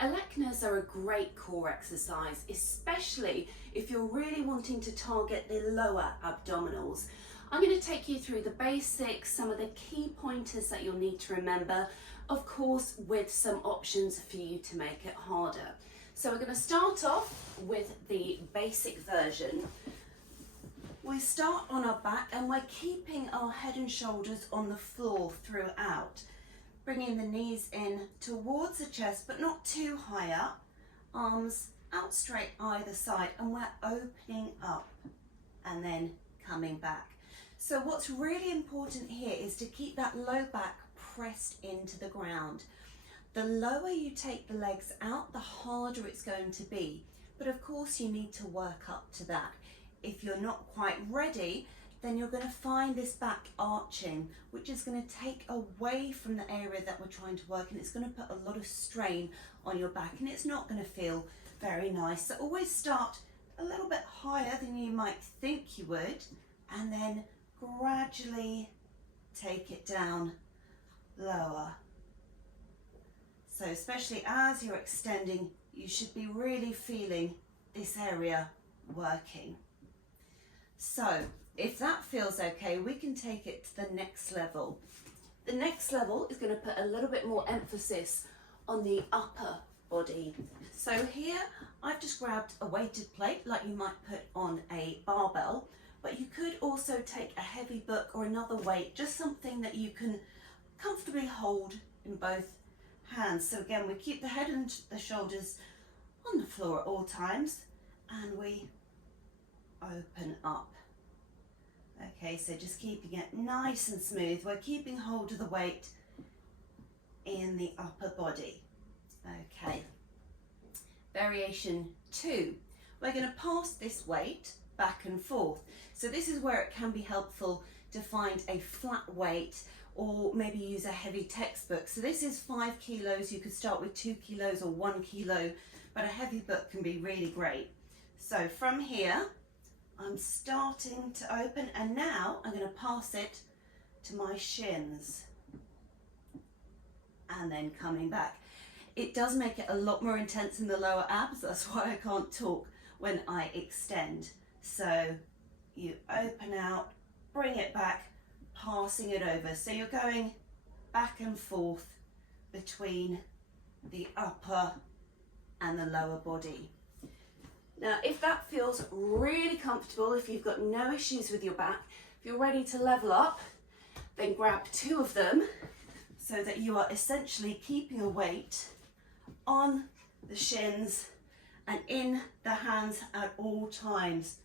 Aleknas are a great core exercise, especially if you're really wanting to target the lower abdominals. I'm going to take you through the basics, some of the key pointers that you'll need to remember, of course with some options for you to make it harder. So we're going to start off with the basic version. We start on our back and we're keeping our head and shoulders on the floor throughout. Bringing the knees in towards the chest, but not too high up. Arms out straight either side, and we're opening up and then coming back. So what's really important here is to keep that low back pressed into the ground. The lower you take the legs out, the harder it's going to be. But of course you need to work up to that. If you're not quite ready, then you're going to find this back arching, which is going to take away from the area that we're trying to work, and it's going to put a lot of strain on your back, and it's not going to feel very nice. So always start a little bit higher than you might think you would, and then gradually take it down lower. So especially as you're extending, you should be really feeling this area working. So if that feels okay, we can take it to the next level. The next level is going to put a little bit more emphasis on the upper body. So here I've just grabbed a weighted plate like you might put on a barbell, but you could also take a heavy book or another weight, just something that you can comfortably hold in both hands. So again, we keep the head and the shoulders on the floor at all times, and we open up. Okay, so just keeping it nice and smooth. We're keeping hold of the weight in the upper body. Okay, variation 2. We're going to pass this weight back and forth. So this is where it can be helpful to find a flat weight or maybe use a heavy textbook. So this is 5 kilos. You could start with 2 kilos or 1 kilo, but a heavy book can be really great. So from here, I'm starting to open, and now I'm going to pass it to my shins and then coming back. It does make it a lot more intense in the lower abs. That's why I can't talk when I extend. So you open out, bring it back, passing it over. So you're going back and forth between the upper and the lower body. Now, if that feels really comfortable, if you've got no issues with your back, if you're ready to level up, then grab 2 of them so that you are essentially keeping a weight on the shins and in the hands at all times.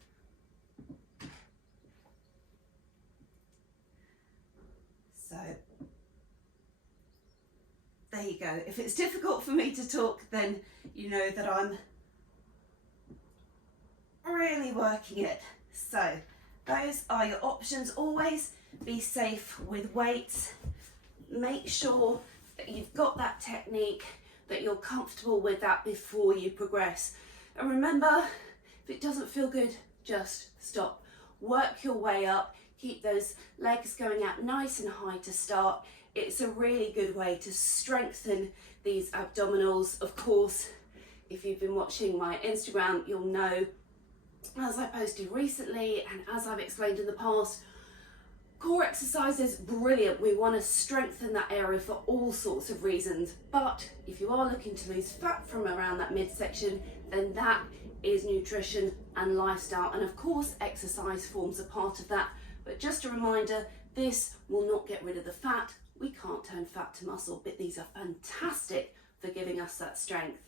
So, there you go. If it's difficult for me to talk, then you know that I'm really working it. So those are your options. Always be safe with weights. Make sure that you've got that technique, that you're comfortable with that before you progress. And remember, if it doesn't feel good, just stop. Work your way up. Keep those legs going out nice and high to start. It's a really good way to strengthen these abdominals. Of course, if you've been watching my Instagram, you'll know, as I posted recently and as I've explained in the past, core exercise is brilliant. We want to strengthen that area for all sorts of reasons. But if you are looking to lose fat from around that midsection, then that is nutrition and lifestyle. And of course, exercise forms a part of that. But just a reminder, this will not get rid of the fat. We can't turn fat to muscle, but these are fantastic for giving us that strength.